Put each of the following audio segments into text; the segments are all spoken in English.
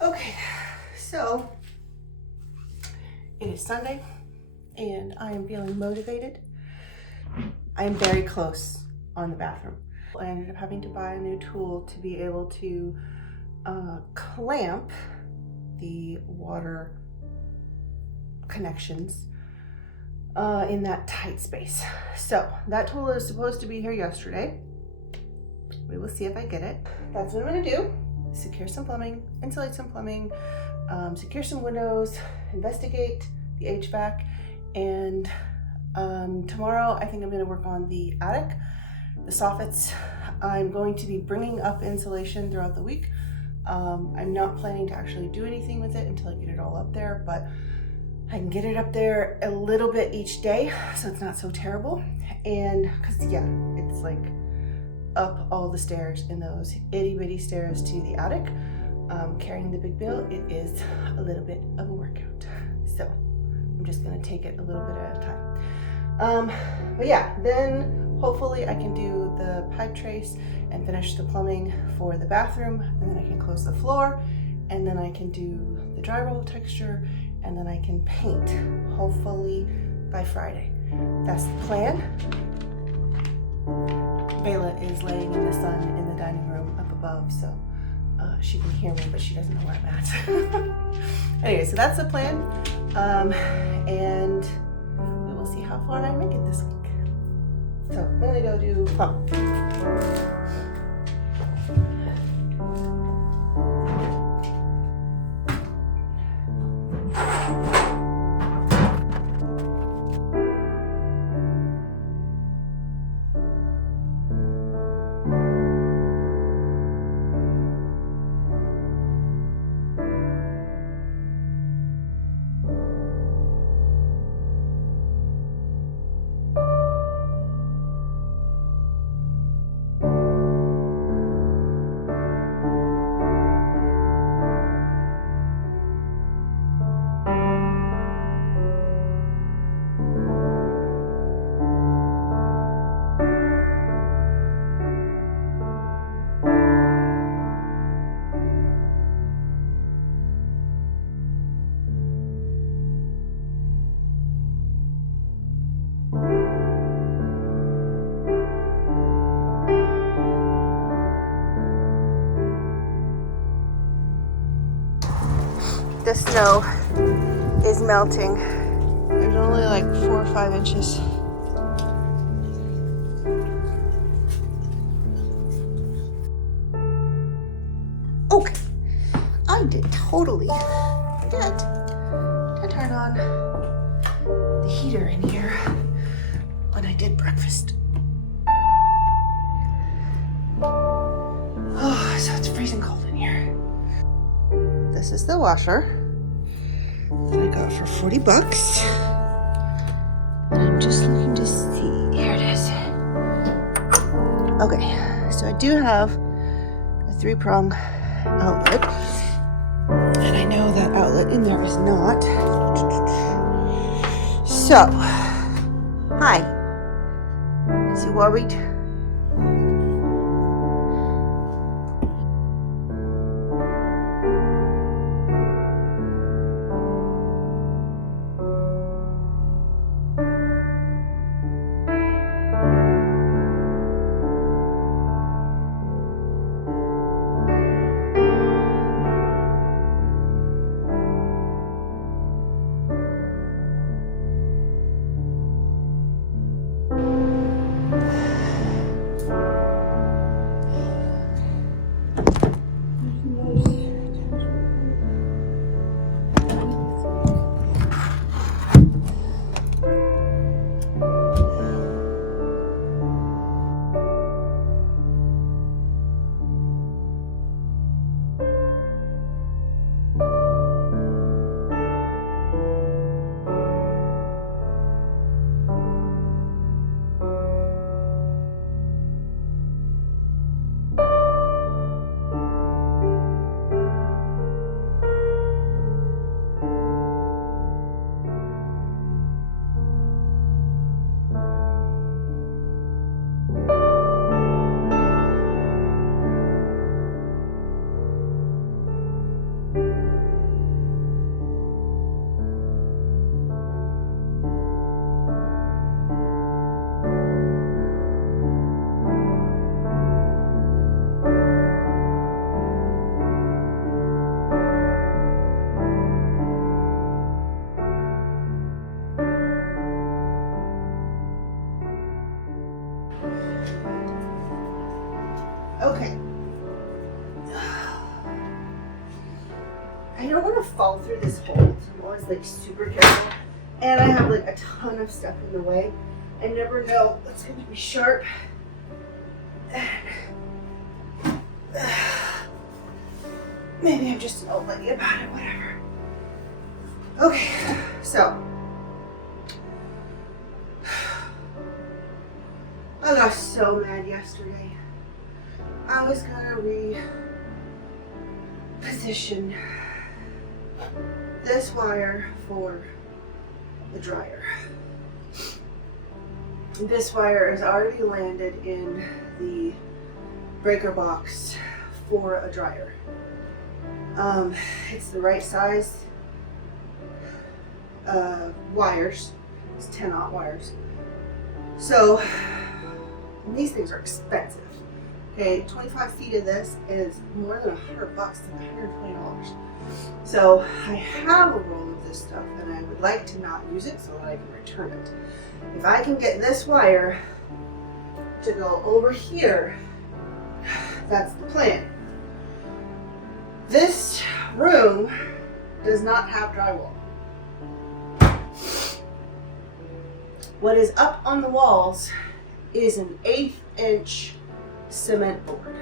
Okay, so it is Sunday and I am feeling motivated. I am very close on the bathroom. I ended up having to buy a new tool to be able to clamp the water connections in that tight space. So that tool is supposed to be here yesterday. We will see if I get it. That's what I'm gonna do. Secure some plumbing, insulate some plumbing, secure some windows, investigate the HVAC, and tomorrow I think I'm going to work on the attic, the soffits. I'm going to be bringing up insulation throughout the week. I'm not planning to actually do anything with it until I get it all up there, but I can get it up there a little bit each day so it's not so terrible. And because yeah, it's like up all the stairs in those itty bitty stairs to the attic, carrying the big bale, it is a little bit of a workout. So I'm just gonna take it a little bit at a time. But yeah, then hopefully I can do the pipe trace and finish the plumbing for the bathroom, and then I can close the floor, and then I can do the drywall texture, and then I can paint, hopefully by Friday. That's the plan. Bela is laying in the sun in the dining room up above, so she can hear me, but she doesn't know where I'm at. Anyway, so that's the plan, and we will see how far I make it this week. So I'm gonna go do plumbing. The snow is melting. There's only like 4 or 5 inches. Okay, I did totally forget to turn on the heater in here when I did breakfast. Oh, so it's freezing cold in here. This is the washer that I got for 40 bucks. And I'm just looking to see. Here it is. Okay, so I do have a 3-prong outlet. And I know that outlet in there is not. So, hi. Is he worried? I don't want to fall through this hole. So I'm always like super careful. And I have like a ton of stuff in the way. I never know what's going to be sharp. Maybe I'm just an old lady about it, whatever. Okay, so I got so mad yesterday. I was gonna reposition this wire for the dryer. This wire is already landed in the breaker box for a dryer. It's the right size wires. It's 10-aught wires. So these things are expensive. Okay, 25 feet of this is more than $100, like $120. So I have a roll of this stuff and I would like to not use it so that I can return it. If I can get this wire to go over here, that's the plan. This room does not have drywall. What is up on the walls is an 1/8 inch cement board.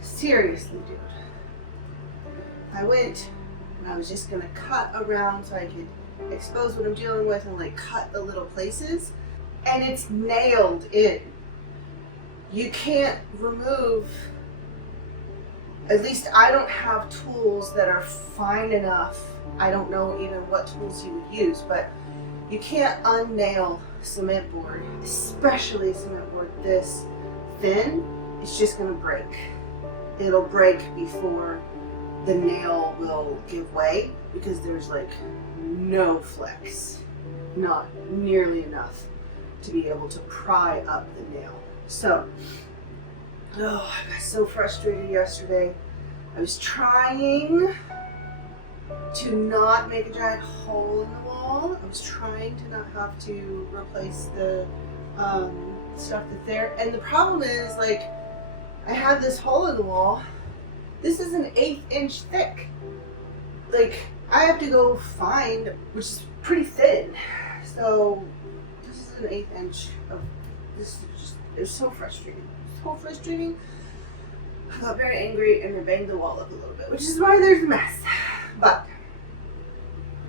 Seriously, dude. I went and I was just gonna cut around so I could expose what I'm dealing with and like cut the little places, and it's nailed in. You can't remove, at least I don't have tools that are fine enough. I don't know even what tools you would use, but you can't unnail cement board, especially a cement board this thin. It's just gonna break. It'll break before the nail will give way because there's like no flex, not nearly enough to be able to pry up the nail. So, I got so frustrated yesterday. I was trying to not make a giant hole in the wall. I was trying to not have to replace the stuff that's there. And the problem is, like, I had this hole in the wall. This is an 1/8 inch thick. Like, I have to go find, which is pretty thin. So this is an 1/8 inch of this. It's so frustrating. So frustrating. I got very angry and I banged the wall up a little bit, which is why there's a mess. But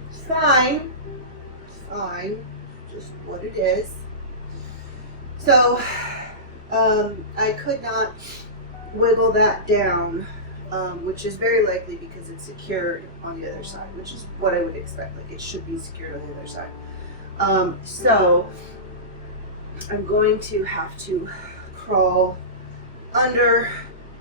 it's fine. It's fine. Just what it is. So I could not wiggle that down, which is very likely because it's secured on the other side, which is what I would expect. Like, it should be secured on the other side. So I'm going to have to crawl under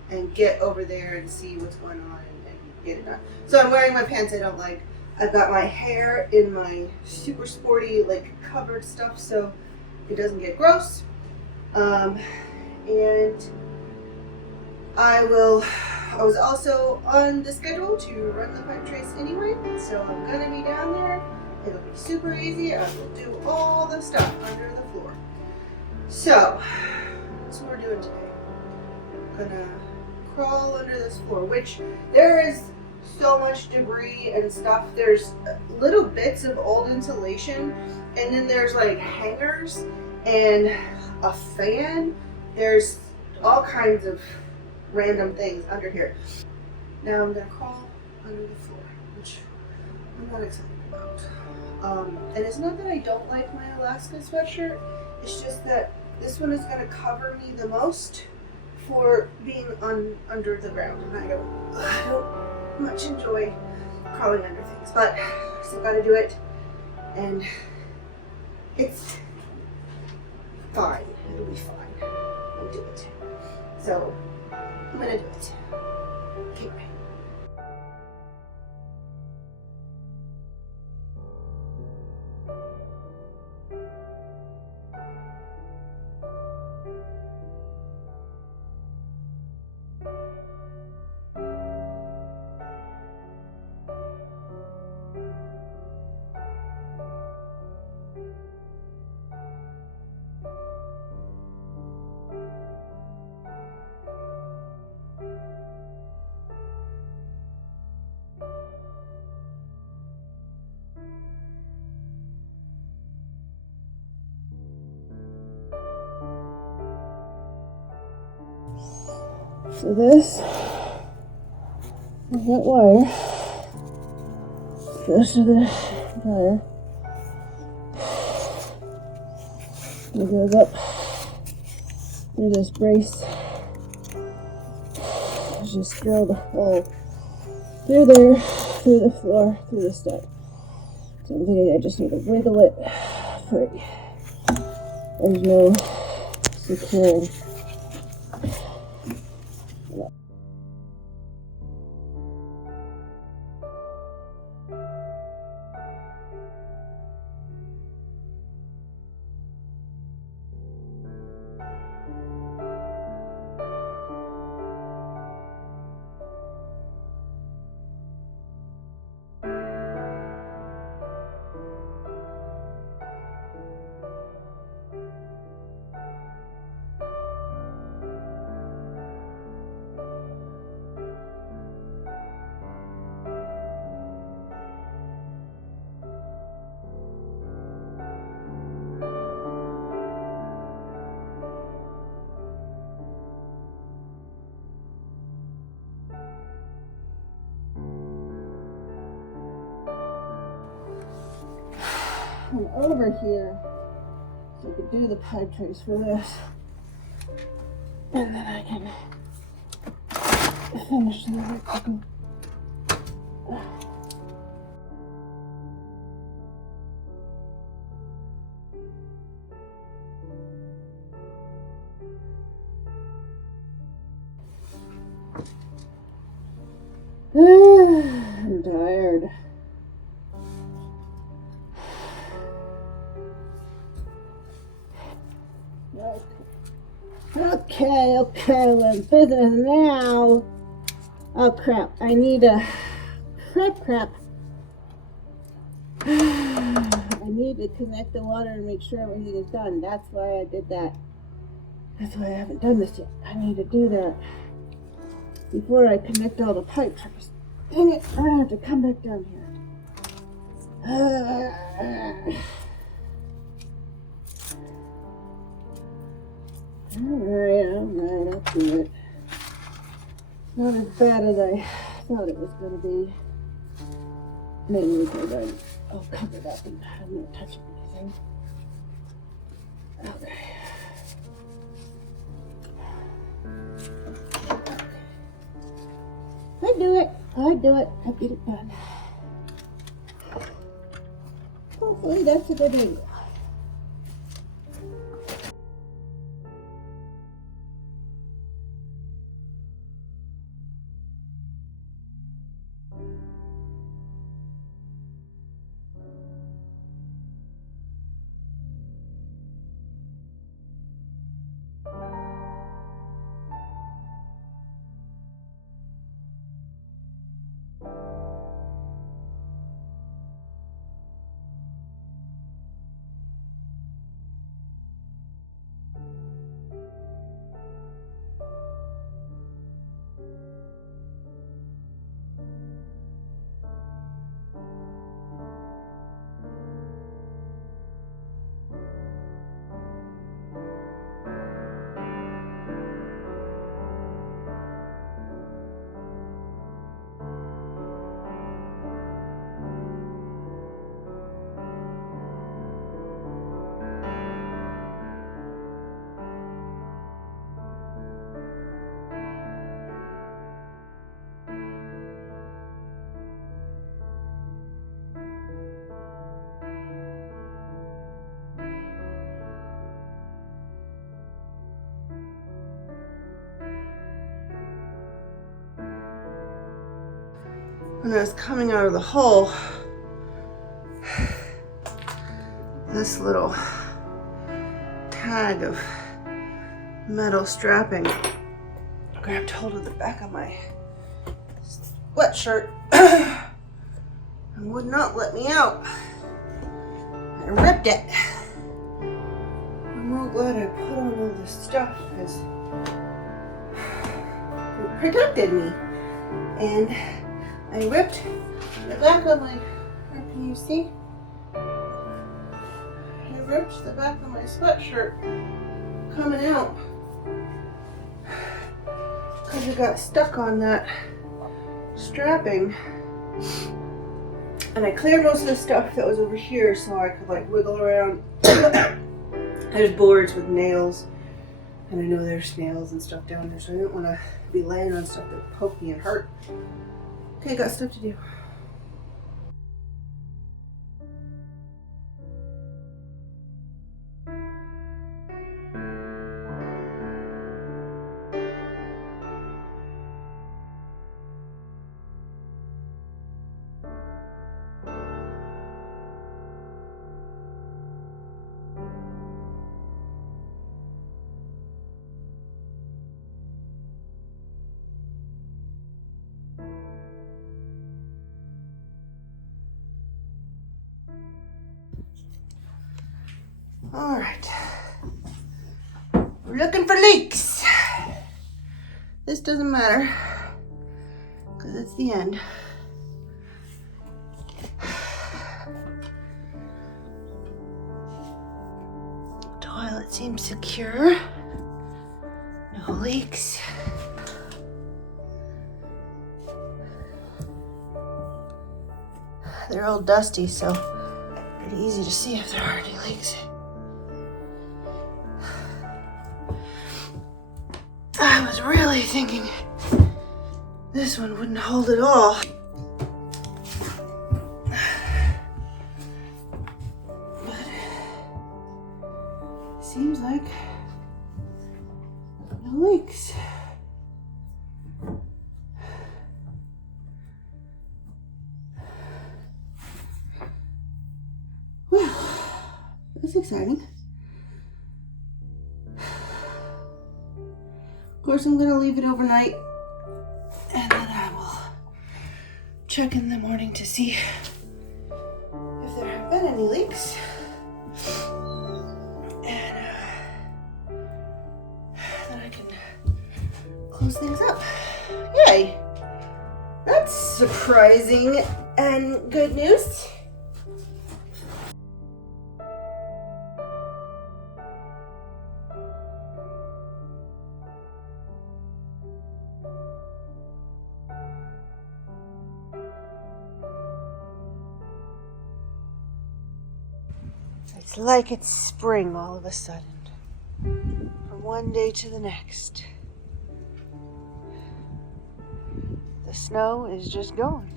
and get over there and see what's going on and get it done. So I'm wearing my pants I don't like. I've got my hair in my super sporty, like, covered stuff so it doesn't get gross. And I was also on the schedule to run the pipe trace anyway, so I'm gonna be down there. It'll be super easy. I will do all the stuff under the floor. So that's what we're doing today. I'm gonna crawl under this floor, which there is so much debris and stuff. There's little bits of old insulation, and then there's like hangers and a fan. There's all kinds of random things under here. Now I'm gonna crawl under the floor, which I'm not excited about. And it's not that I don't like my Alaska sweatshirt, it's just that this one is gonna cover me the most for being under the ground. And I don't much enjoy crawling under things, but I still gotta do it, and it's fine. It'll be fine. We'll do it. So I'm gonna do it. Okay, bye. So this is that wire. Goes to the wire. It goes up through this brace. Just drill the hole through there, through the floor, through the stud. So I'm thinking I just need to wiggle it free. There's no securing. Come over here so I could do the pipe trace for this, and then I can finish the electrical. I'm tired. Okay, we're in business now. Oh crap, I need a crap. I need to connect the water and make sure everything is done. That's why I did that. That's why I haven't done this yet. I need to do that before I connect all the pipe trays. Dang it, I'm gonna have to come back down here. Alright, I'll do it. Not as bad as I thought it was going to be. Mainly because I'm all covered up and I'm not touching anything. Okay. I do it. I get it done. Hopefully that's a good angle. When I was coming out of the hole, this little tag of metal strapping grabbed hold of the back of my sweatshirt and would not let me out. I ripped it. I'm real glad I put on all this stuff because it protected me. And I ripped the back of my, can you see? I ripped the back of my sweatshirt coming out. because it got stuck on that strapping. And I cleared most of the stuff that was over here so I could like wiggle around. There's boards with nails, and I know there's nails and stuff down there, so I didn't want to be laying on stuff that would poke me and hurt. Okay, got stuff to do. All right, we're looking for leaks. This doesn't matter because it's the end. Toilet seems secure. No leaks. They're all dusty, so pretty easy to see if there are any leaks. I was really thinking this one wouldn't hold at all. But seems like no leaks. Well, that's exciting. Of course, I'm gonna leave it overnight, and then I will check in the morning to see if there have been any leaks, and then I can close things up. Yay! That's surprising and good news. It's like it's spring all of a sudden, from one day to the next. The snow is just gone.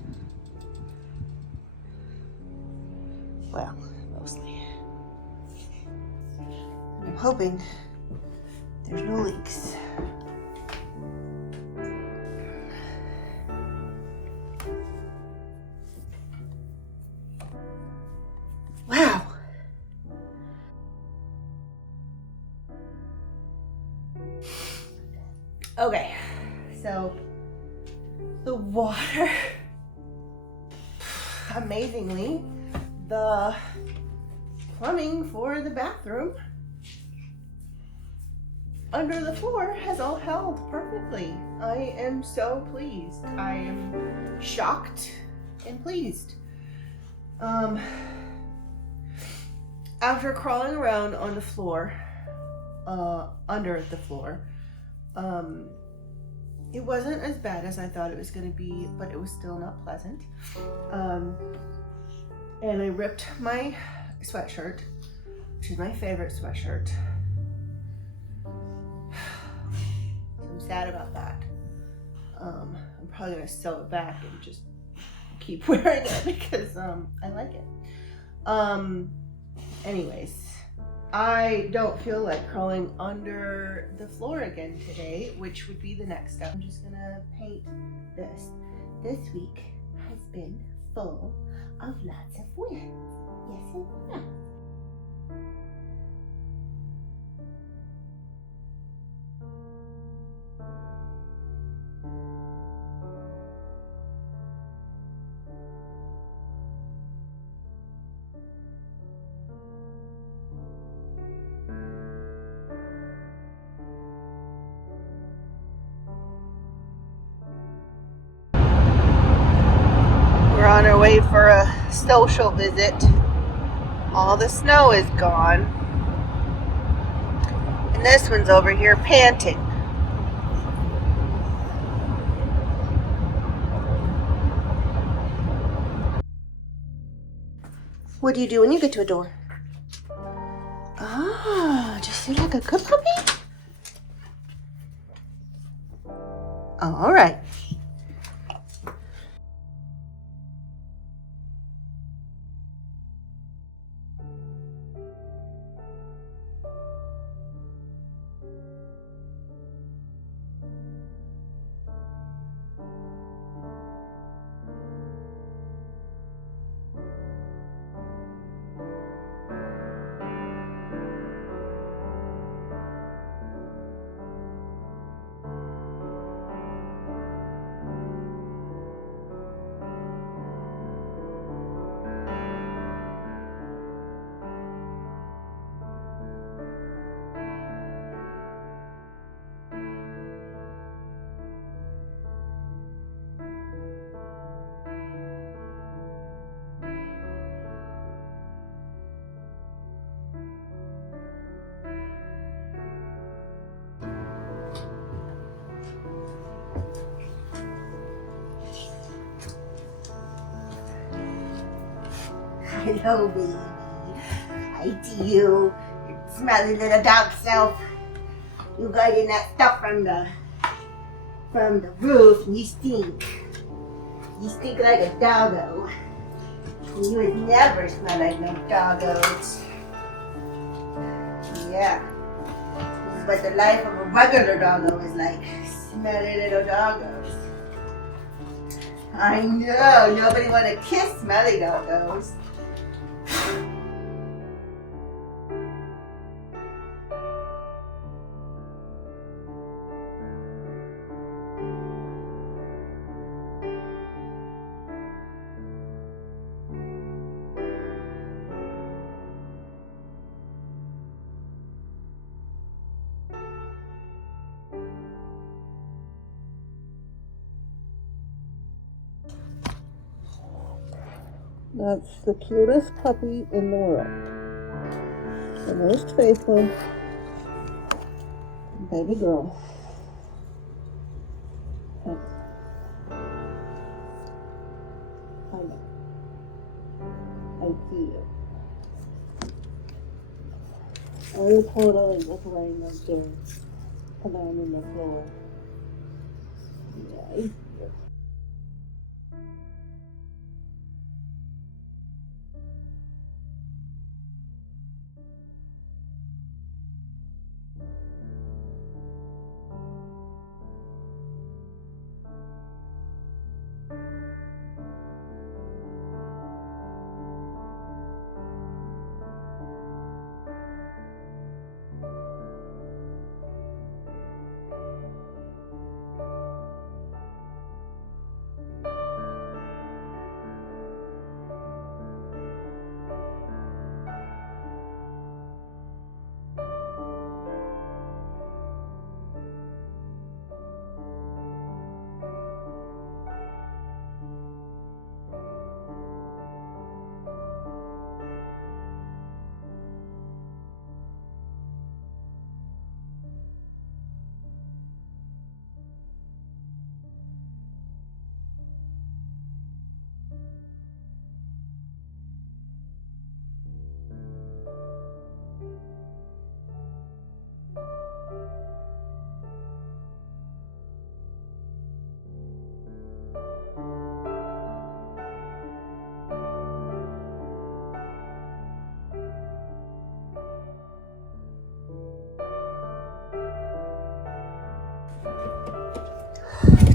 Well, mostly. And I'm hoping there's no leaks. Wow. Okay, so the water, amazingly, the plumbing for the bathroom under the floor has all held perfectly. I am so pleased. I am shocked and pleased. After crawling around on the floor, under the floor, it wasn't as bad as I thought it was going to be, but it was still not pleasant. And I ripped my sweatshirt, which is my favorite sweatshirt. I'm sad about that. I'm probably going to sew it back and just keep wearing it because I like it. Anyways, I don't feel like crawling under the floor again today, which would be the next step. I'm just gonna paint this. This week has been full of lots of wins. Yes, it has. We're on our way for a social visit. All the snow is gone. And this one's over here panting. What do you do when you get to a door? Ah, just you like a good puppy? All right. Hello, baby. I see you. You smelly little dog self. You got in that stuff from the roof and you stink. You stink like a doggo. You would never smell like no doggos. Yeah. This is what the life of a regular doggo is like. Smelly little doggos. I know. Nobody want to kiss smelly doggos. That's the cutest puppy in the world. The most faithful baby girl. I know. I see you. Oh, you're totally just laying up there. Come on in the floor. Yeah, I see you.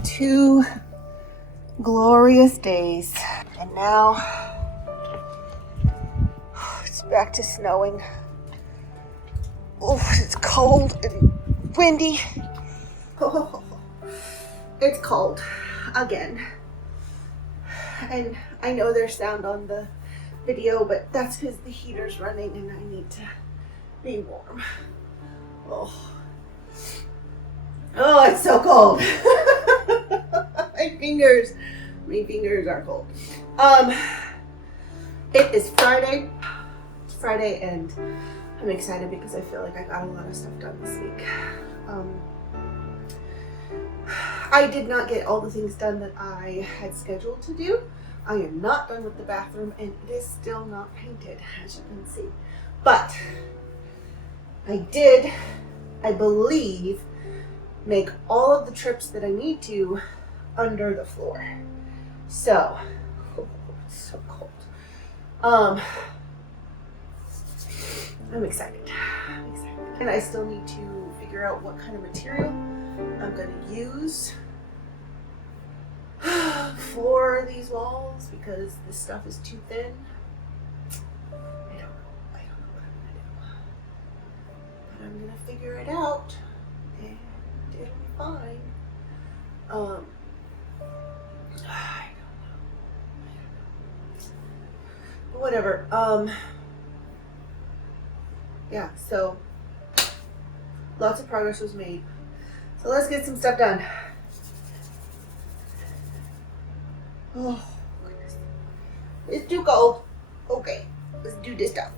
2 glorious days. And now it's back to snowing. Oh, it's cold and windy. Oh, it's cold again. And I know there's sound on the video, but that's because the heater's running and I need to be warm. Oh, it's so cold. My fingers are cold. It is Friday. It's Friday and I'm excited because I feel like I got a lot of stuff done this week. I did not get all the things done that I had scheduled to do, I am not done with the bathroom, and it is still not painted, as you can see. But I did, I believe, make all of the trips that I need to under the floor. So, it's so cold. I'm excited. And I still need to figure out what kind of material I'm going to use for these walls because this stuff is too thin. I don't know what I'm going to do. But I'm going to figure it out and it'll be fine. I don't know. But whatever. Yeah, so lots of progress was made. So let's get some stuff done. Oh, goodness. It's too cold. Okay, let's do this stuff.